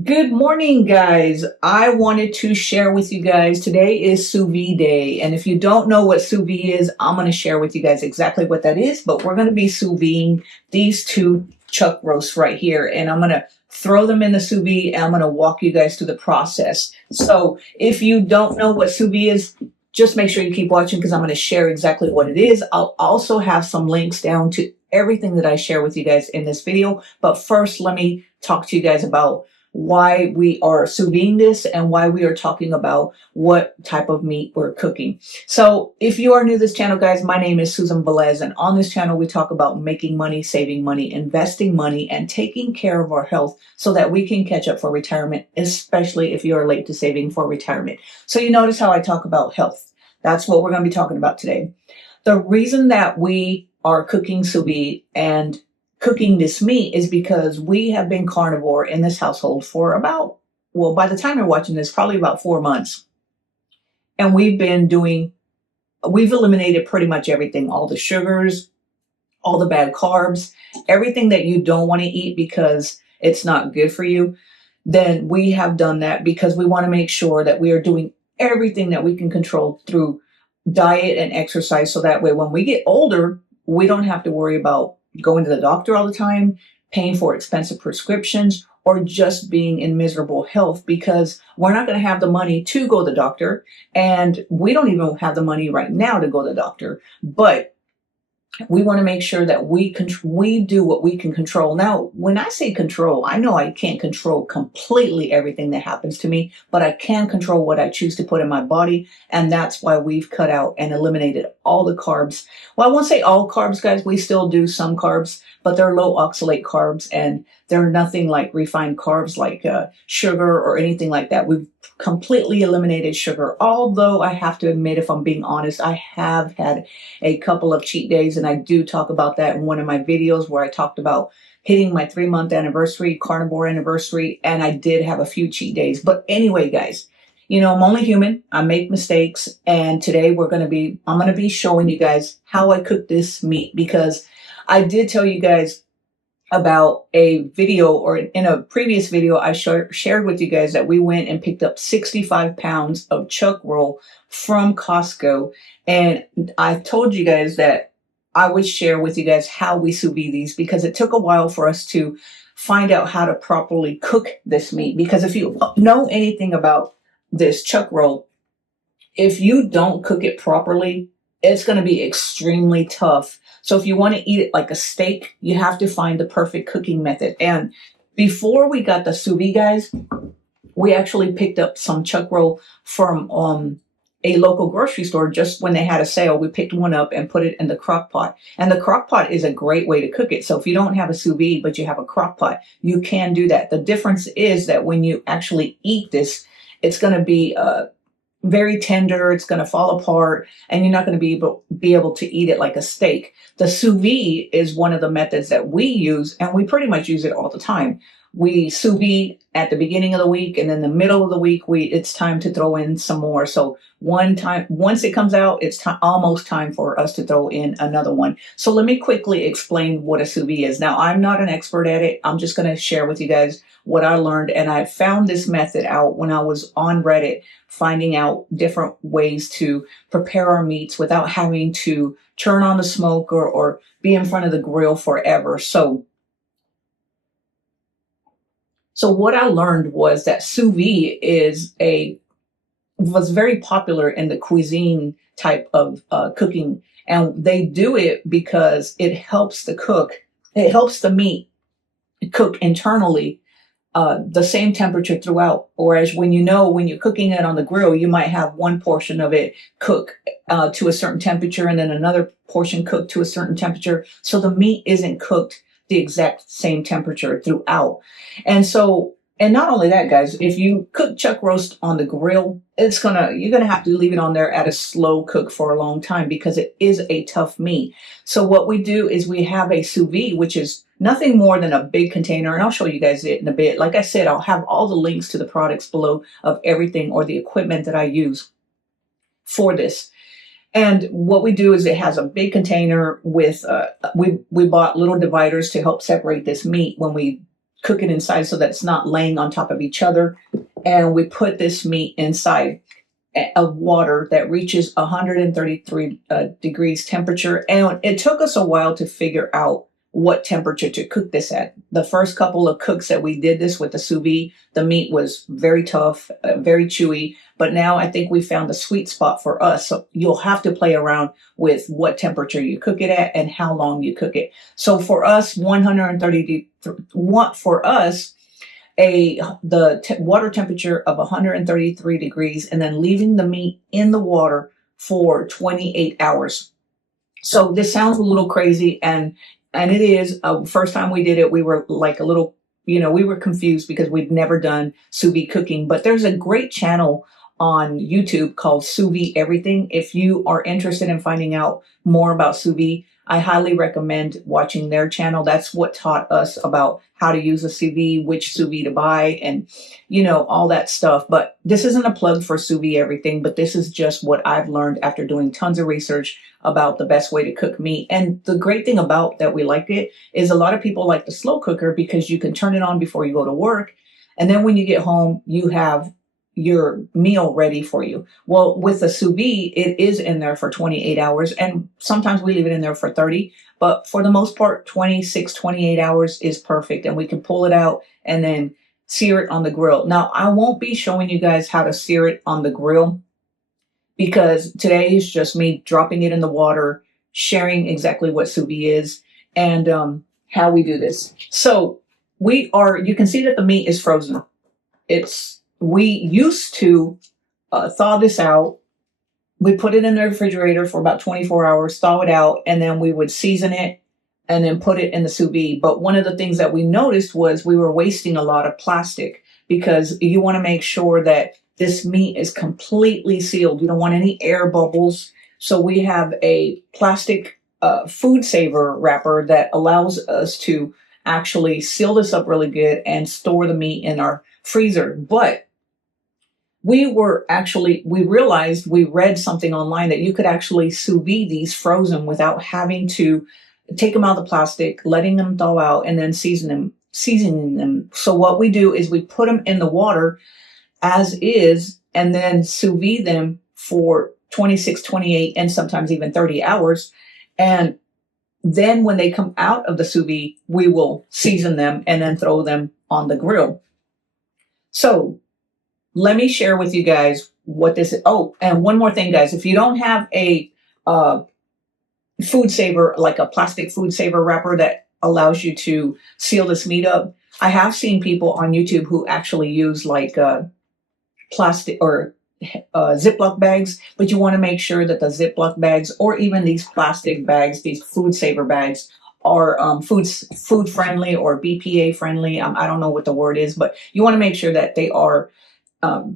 Good morning, guys. I wanted to share with you guys, today is Sous Vide Day. And if you don't know what sous vide is, I'm going to share with you guys exactly what that is. But we're going to be sous videing these two chuck roasts right here. And I'm going to throw them in the sous vide and I'm going to walk you guys through the process. So if you don't know what sous vide is, just make sure you keep watching because I'm going to share exactly what it is. I'll also have some links down to everything that I share with you guys in this video. But first, let me talk to you guys about why we are sous videing this and why we are talking about what type of meat we're cooking. So if you are new to this channel, guys, my name is Susan Velez, and on this channel we talk about making money, saving money, investing money, and taking care of our health so that we can catch up for retirement, especially if you're late to saving for retirement. So you notice how I talk about health. That's what we're going to be talking about today. The reason that we are cooking sous vide and cooking this meat is because we have been carnivore in this household for about, well, by the time you're watching this, probably about 4 months. And we've eliminated pretty much everything, all the sugars, all the bad carbs, everything that you don't want to eat because it's not good for you. Then we have done that because we want to make sure that we are doing everything that we can control through diet and exercise. So that way, when we get older, we don't have to worry about going to the doctor all the time, paying for expensive prescriptions, or just being in miserable health because we're not going to have the money to go to the doctor. And we don't even have the money right now to go to the doctor. But we want to make sure that we do what we can control. Now, when I say control, I know I can't control completely everything that happens to me, but I can control what I choose to put in my body. And that's why we've cut out and eliminated all the carbs. Well, I won't say all carbs, guys. We still do some carbs, but they're low oxalate carbs and they're nothing like refined carbs like sugar or anything like that. We've completely eliminated sugar. Although I have to admit, if I'm being honest, I have had a couple of cheat days, and I do talk about that in one of my videos where I talked about hitting my 3-month anniversary, carnivore anniversary, and I did have a few cheat days. But anyway, guys, you know, I'm only human. I make mistakes, and today I'm going to be showing you guys how I cook this meat because I did tell you guys about a video, or in a previous video, I shared with you guys that we went and picked up 65 pounds of chuck roll from Costco. And I told you guys that I would share with you guys how we sous vide these because it took a while for us to find out how to properly cook this meat. Because if you know anything about this chuck roll, if you don't cook it properly, it's going to be extremely tough. So if you want to eat it like a steak, you have to find the perfect cooking method. And before we got the sous vide, guys, we actually picked up some chuck roll from a local grocery store just when they had a sale. We picked one up and put it in the crock pot. And the crock pot is a great way to cook it. So if you don't have a sous vide, but you have a crock pot, you can do that. The difference is that when you actually eat this, it's going to be very tender, it's going to fall apart, and you're not going to be able to eat it like a steak. The sous vide is one of the methods that we use, and we pretty much use it all the time. We sous vide at the beginning of the week, and then the middle of the week, it's time to throw in some more. So once it comes out, it's almost time for us to throw in another one. So let me quickly explain what a sous vide is. Now, I'm not an expert at it. I'm just going to share with you guys what I learned, and I found this method out when I was on Reddit, finding out different ways to prepare our meats without having to turn on the smoker or be in front of the grill forever. So what I learned was that sous vide was very popular in the cuisine type of cooking. And they do it because it helps the meat cook internally the same temperature throughout. Whereas when you're cooking it on the grill, you might have one portion of it cook to a certain temperature and then another portion cooked to a certain temperature. So the meat isn't cooked the exact same temperature throughout. And not only that, guys, if you cook chuck roast on the grill, you're gonna have to leave it on there at a slow cook for a long time because it is a tough meat. So what we do is we have a sous vide, which is nothing more than a big container, and I'll show you guys it in a bit. Like I said, I'll have all the links to the products below of everything or the equipment that I use for this. And what we do is it has a big container with we bought little dividers to help separate this meat when we cook it inside so that it's not laying on top of each other. And we put this meat inside of water that reaches 133 degrees temperature. And it took us a while to figure out what temperature to cook this at. The first couple of cooks that we did this with the sous vide, the meat was very tough, very chewy. But now I think we found the sweet spot for us. So you'll have to play around with what temperature you cook it at and how long you cook it. So for us, 130 for us, water temperature of 133 degrees, and then leaving the meat in the water for 28 hours. So this sounds a little crazy, and it is. First time we did it, we were like a little, we were confused because we'd never done sous vide cooking. But there's a great channel on YouTube called Sous Vide Everything. If you are interested in finding out more about sous vide, I highly recommend watching their channel. That's what taught us about how to use a sous vide, which sous vide to buy, and all that stuff. But this isn't a plug for Sous Vide Everything, but this is just what I've learned after doing tons of research about the best way to cook meat. And the great thing about that we liked it is a lot of people like the slow cooker because you can turn it on before you go to work. And then when you get home, you have your meal ready for you. Well, with the sous vide, it is in there for 28 hours. And sometimes we leave it in there for 30. But for the most part, 26, 28 hours is perfect. And we can pull it out and then sear it on the grill. Now, I won't be showing you guys how to sear it on the grill because today is just me dropping it in the water, sharing exactly what sous vide is and how we do this. So you can see that the meat is frozen. We used to thaw this out. We put it in the refrigerator for about 24 hours, thaw it out, and then we would season it and then put it in the sous vide. But one of the things that we noticed was we were wasting a lot of plastic because you want to make sure that this meat is completely sealed. You don't want any air bubbles. So we have a plastic food saver wrapper that allows us to actually seal this up really good and store the meat in our freezer. But we realized we read something online that you could actually sous vide these frozen without having to take them out of the plastic, letting them thaw out, and then seasoning them. So what we do is we put them in the water as is, and then sous vide them for 26, 28, and sometimes even 30 hours. And then when they come out of the sous vide, we will season them and then throw them on the grill. So let me share with you guys what this is. Oh, and one more thing, guys. If you don't have a food saver, like a plastic food saver wrapper that allows you to seal this meat up, I have seen people on YouTube who actually use like plastic or Ziploc bags, but you want to make sure that the Ziploc bags or even these plastic bags, these food saver bags, are food friendly or BPA friendly. I don't know what the word is, but you want to make sure that they are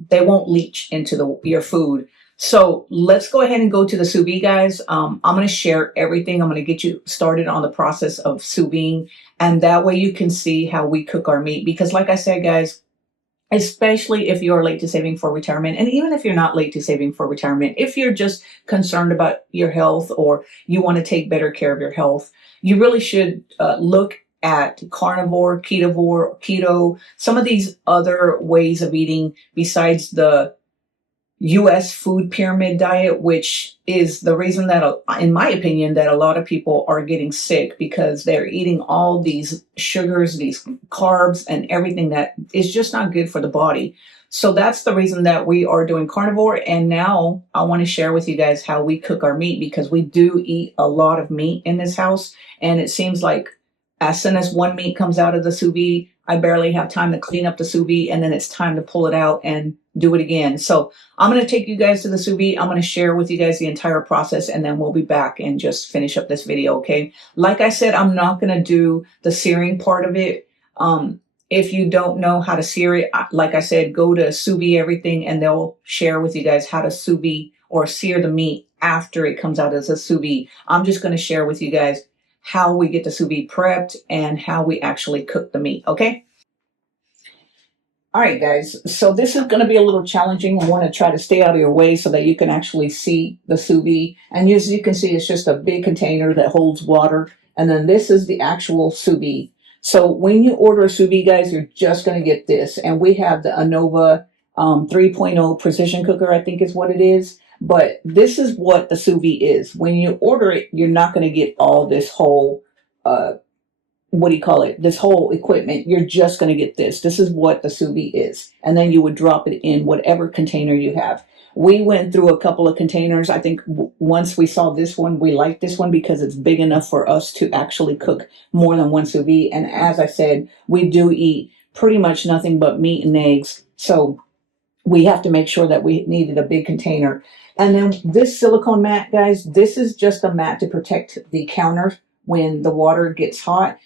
they won't leach into your food. So let's go ahead and go to the sous vide, guys. I'm going to share everything. I'm going to get you started on the process of sous vide, and that way you can see how we cook our meat. Because like I said, guys, especially if you're late to saving for retirement, and even if you're not late to saving for retirement, if you're just concerned about your health or you want to take better care of your health, you really should look at carnivore, keto, some of these other ways of eating besides the U.S. food pyramid diet, which is the reason that, in my opinion, that a lot of people are getting sick because they're eating all these sugars, these carbs, and everything that is just not good for the body. So that's the reason that we are doing carnivore. And now I want to share with you guys how we cook our meat, because we do eat a lot of meat in this house. And it seems like as soon as one meat comes out of the sous vide, I barely have time to clean up the sous vide, and then it's time to pull it out and do it again. So I'm going to take you guys to the sous vide. I'm going to share with you guys the entire process, and then we'll be back and just finish up this video, okay? Like I said, I'm not going to do the searing part of it. If you don't know how to sear it, like I said, go to Sous Vide Everything, and they'll share with you guys how to sous vide or sear the meat after it comes out as a sous vide. I'm just going to share with you guys how we get the sous vide prepped and how we actually cook the meat, okay? All right, guys, so this is going to be a little challenging. I want to try to stay out of your way so that you can actually see the sous vide. And as you can see, it's just a big container that holds water. And then this is the actual sous vide. So when you order a sous vide, guys, you're just going to get this. And we have the Anova 3.0 precision cooker, I think is what it is. But this is what the sous vide is. When you order it, you're not going to get all this whole, what do you call it? This whole equipment. You're just going to get this. This is what the sous vide is. And then you would drop it in whatever container you have. We went through a couple of containers. I think once we saw this one, we liked this one because it's big enough for us to actually cook more than one sous vide. And as I said, we do eat pretty much nothing but meat and eggs. So we have to make sure that we needed a big container. And then this silicone mat, guys, this is just a mat to protect the counter when the water gets hot.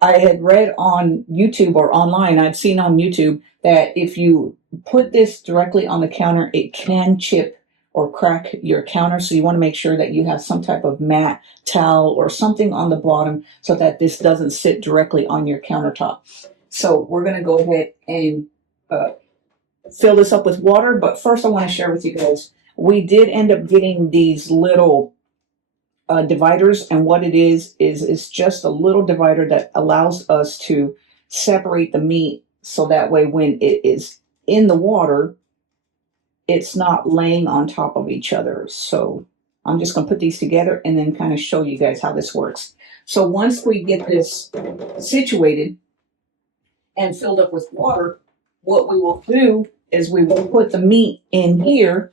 I had read on YouTube or online, I'd seen on YouTube that if you put this directly on the counter, it can chip or crack your counter. So you want to make sure that you have some type of mat, towel, or something on the bottom so that this doesn't sit directly on your countertop. So we're going to go ahead and fill this up with water. But first I want to share with you guys, we did end up getting these little dividers, and what it is it's just a little divider that allows us to separate the meat so that way when it is in the water, it's not laying on top of each other. So I'm just going to put these together and then kind of show you guys how this works. So once we get this situated and filled up with water, what we will do is we will put the meat in here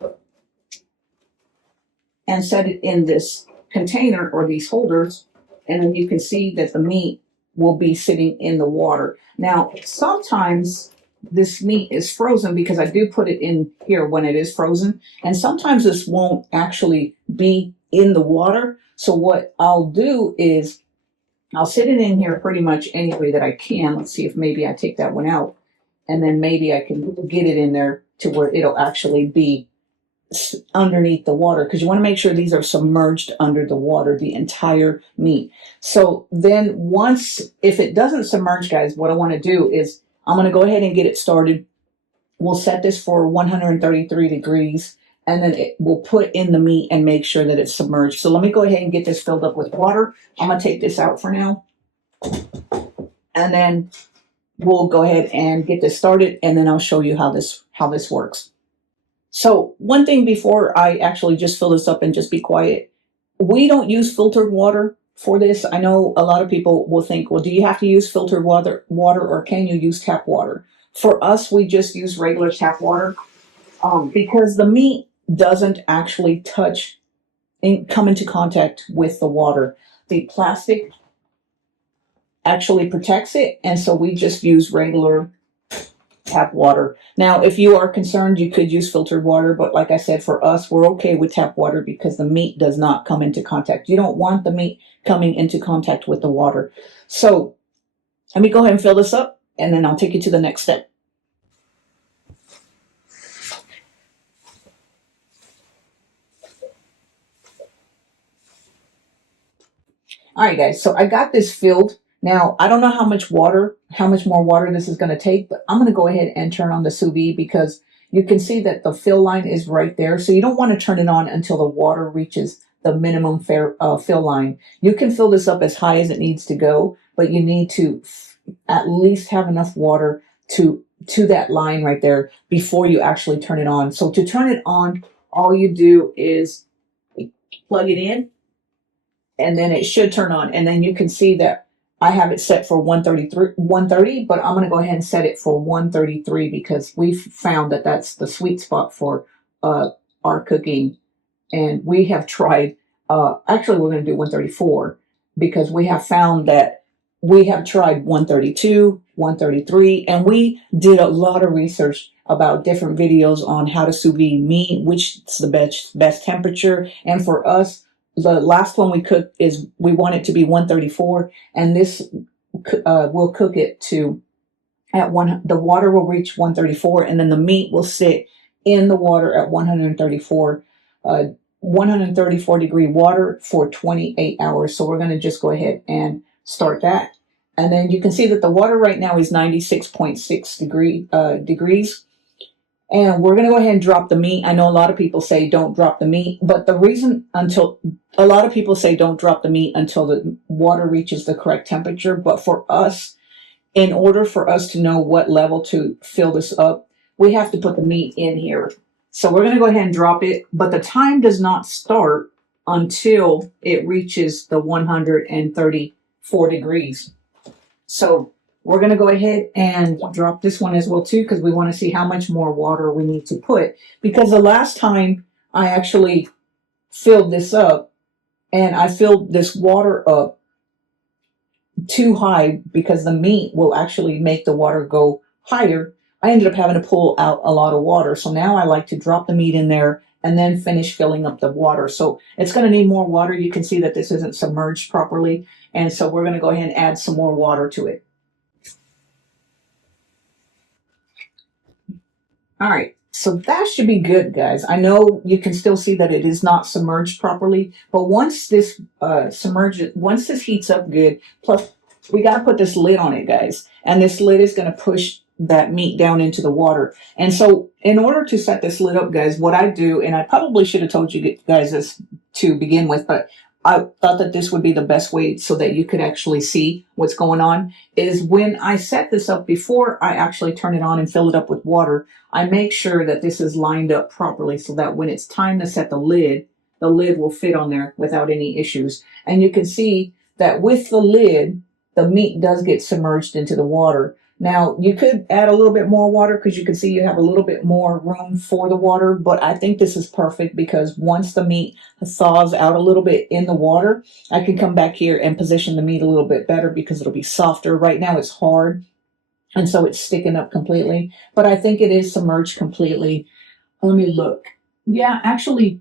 and set it in this container or these holders, and then you can see that the meat will be sitting in the water. Now, sometimes this meat is frozen because I do put it in here when it is frozen, and sometimes this won't actually be in the water. So what I'll do is I'll sit it in here pretty much any way that I can. Let's see if maybe I take that one out, and then maybe I can get it in there to where it'll actually be underneath the water, because you want to make sure these are submerged under the water, the entire meat. So then once, if it doesn't submerge, guys, what I want to do is I'm going to go ahead and get it started. We'll set this for 133 degrees, and then we'll put in the meat and make sure that it's submerged. So let me go ahead and get this filled up with water. I'm going to take this out for now, and then we'll go ahead and get this started, and then I'll show you how this works. So one thing before I actually just fill this up and just be quiet, we don't use filtered water for this. I know a lot of people will think, well, do you have to use filtered water or can you use tap water? For us, we just use regular tap water because the meat doesn't actually touch and come into contact with the water. The plastic actually protects it, and so we just use regular tap water. Now, if you are concerned, you could use filtered water, but like I said, for us, we're okay with tap water because the meat does not come into contact. You don't want the meat coming into contact with the water. So let me go ahead and fill this up, and then I'll take you to the next step. All right, guys, so I got this filled. Now, I don't know how much more water this is going to take, but I'm going to go ahead and turn on the sous vide because you can see that the fill line is right there. So you don't want to turn it on until the water reaches the minimum fill line. You can fill this up as high as it needs to go, but you need to at least have enough water to that line right there before you actually turn it on. So to turn it on, all you do is plug it in, and then it should turn on. And then you can see that I have it set for 130, but I'm going to go ahead and set it for 133 because we've found that that's the sweet spot for our cooking. And we have tried, actually we're going to do 134 because we have found that we have tried 132, 133, and we did a lot of research about different videos on how to sous vide meat, which is the best temperature. And for us, the last one we cooked is we want it to be 134, and this we'll cook it to the water will reach 134, and then the meat will sit in the water at 134 degree water for 28 hours. So we're going to just go ahead and start that. And then you can see that the water right now is 96.6 degrees. And we're going to go ahead and drop the meat. I know a lot of people say don't drop the meat, but the reason until a lot of people say don't drop the meat until the water reaches the correct temperature. But for us, in order for us to know what level to fill this up, we have to put the meat in here. So we're going to go ahead and drop it, but the time does not start until it reaches the 134 degrees. So we're going to go ahead and drop this one as well too, because we want to see how much more water we need to put. Because the last time I actually filled this up, and I filled this water up too high because the meat will actually make the water go higher, I ended up having to pull out a lot of water. So now I like to drop the meat in there and then finish filling up the water. So it's going to need more water. You can see that this isn't submerged properly. And so we're going to go ahead and add some more water to it. All right, so that should be good, guys. I know you can still see that it is not submerged properly, but once this once this heats up good, plus we got to put this lid on it, guys. And this lid is going to push that meat down into the water. And so in order to set this lid up, guys, what I do, and I probably should have told you guys this to begin with, but I thought that this would be the best way so that you could actually see what's going on, is when I set this up before I actually turn it on and fill it up with water, I make sure that this is lined up properly so that when it's time to set the lid will fit on there without any issues. And you can see that with the lid, the meat does get submerged into the water. Now, you could add a little bit more water because you can see you have a little bit more room for the water, but I think this is perfect because once the meat thaws out a little bit in the water, I can come back here and position the meat a little bit better because it'll be softer. Right now it's hard, and so it's sticking up completely, but I think it is submerged completely. Let me look. Yeah, actually,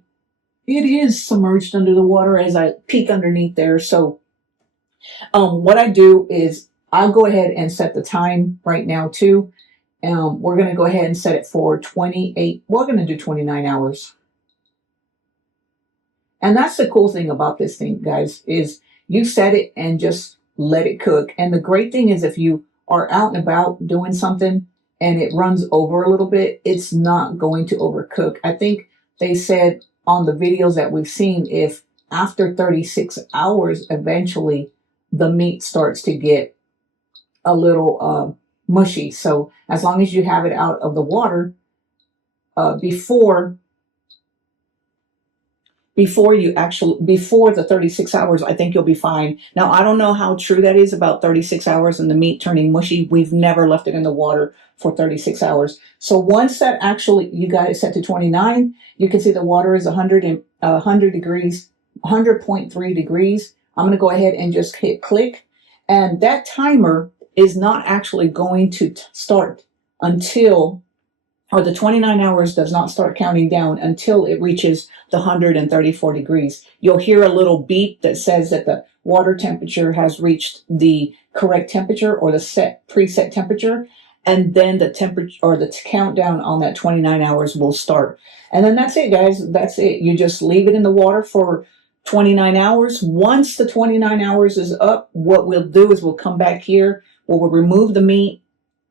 it is submerged under the water as I peek underneath there. So what I do is I'll go ahead and set the time right now too. We're going to go ahead and set it for 28. We're going to do 29 hours. And that's the cool thing about this thing, guys, is you set it and just let it cook. And the great thing is if you are out and about doing something and it runs over a little bit, it's not going to overcook. I think they said on the videos that we've seen, if after 36 hours, eventually the meat starts to get a little mushy. So as long as you have it out of the water before the 36 hours, I think you'll be fine. Now, I don't know how true that is about 36 hours and the meat turning mushy. We've never left it in the water for 36 hours. So once that actually, you got it set to 29, you can see the water is 100 degrees, 100.3 degrees. I'm going to go ahead and just hit click. And that timer is not actually going to start until, or the 29 hours does not start counting down until it reaches the 134 degrees. You'll hear a little beep that says that the water temperature has reached the correct temperature or the preset temperature. And then the temperature or the countdown on that 29 hours will start. And then that's it, guys. That's it. You just leave it in the water for 29 hours. Once the 29 hours is up, what we'll do is we'll come back here. We'll remove the meat,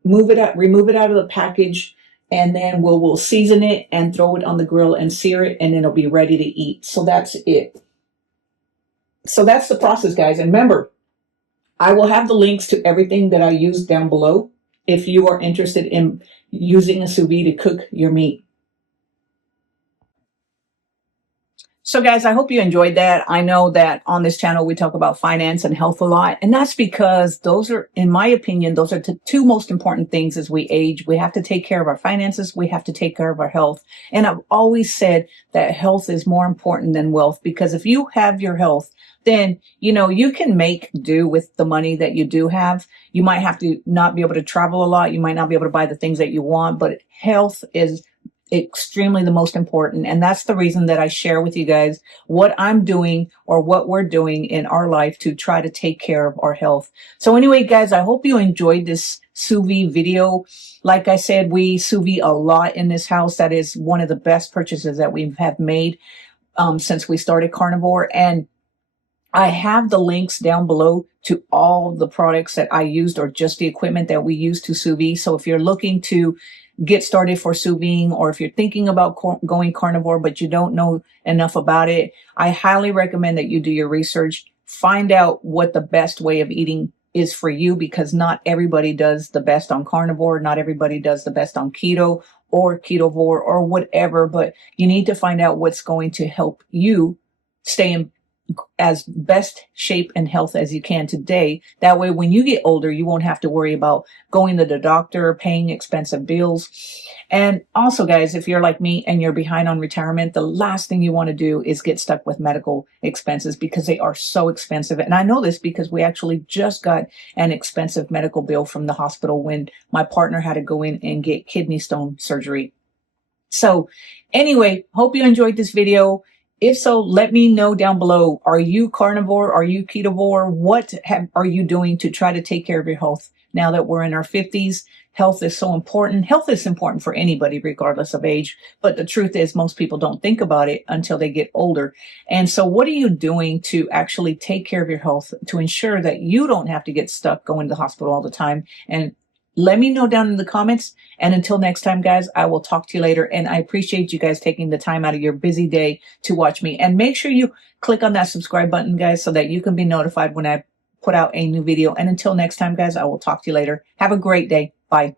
remove it out of the package, and then we'll season it and throw it on the grill and sear it, and it'll be ready to eat. So that's it. So that's the process, guys. And remember, I will have the links to everything that I use down below if you are interested in using a sous vide to cook your meat. So guys, I hope you enjoyed that. I know that on this channel, we talk about finance and health a lot. And that's because those are, in my opinion, those are the two most important things as we age. We have to take care of our finances. We have to take care of our health. And I've always said that health is more important than wealth, because if you have your health, then, you can make do with the money that you do have. You might have to not be able to travel a lot. You might not be able to buy the things that you want, but health is extremely the most important. And that's the reason that I share with you guys what I'm doing or what we're doing in our life to try to take care of our health. So anyway, guys, I hope you enjoyed this sous vide video. Like I said, we sous vide a lot in this house. That is one of the best purchases that we have made since we started Carnivore. And I have the links down below to all the products that I used or just the equipment that we use to sous vide. So if you're looking to get started for sous vide, or if you're thinking about going carnivore, but you don't know enough about it, I highly recommend that you do your research, find out what the best way of eating is for you, because not everybody does the best on carnivore. Not everybody does the best on keto or ketovore or whatever, but you need to find out what's going to help you stay in as best shape and health as you can today. That way, when you get older, you won't have to worry about going to the doctor, paying expensive bills. And also, guys, if you're like me and you're behind on retirement, the last thing you want to do is get stuck with medical expenses, because they are so expensive. And I know this because we actually just got an expensive medical bill from the hospital when my partner had to go in and get kidney stone surgery. So anyway, hope you enjoyed this video. If so, let me know down below. Are you carnivore? Are you ketovore? What are you doing to try to take care of your health now that we're in our 50s? Health is so important. Health is important for anybody, regardless of age. But the truth is, most people don't think about it until they get older. And so what are you doing to actually take care of your health to ensure that you don't have to get stuck going to the hospital all the time? And let me know down in the comments. And until next time, guys, I will talk to you later. And I appreciate you guys taking the time out of your busy day to watch me. And make sure you click on that subscribe button, guys, so that you can be notified when I put out a new video. And until next time, guys, I will talk to you later. Have a great day. Bye.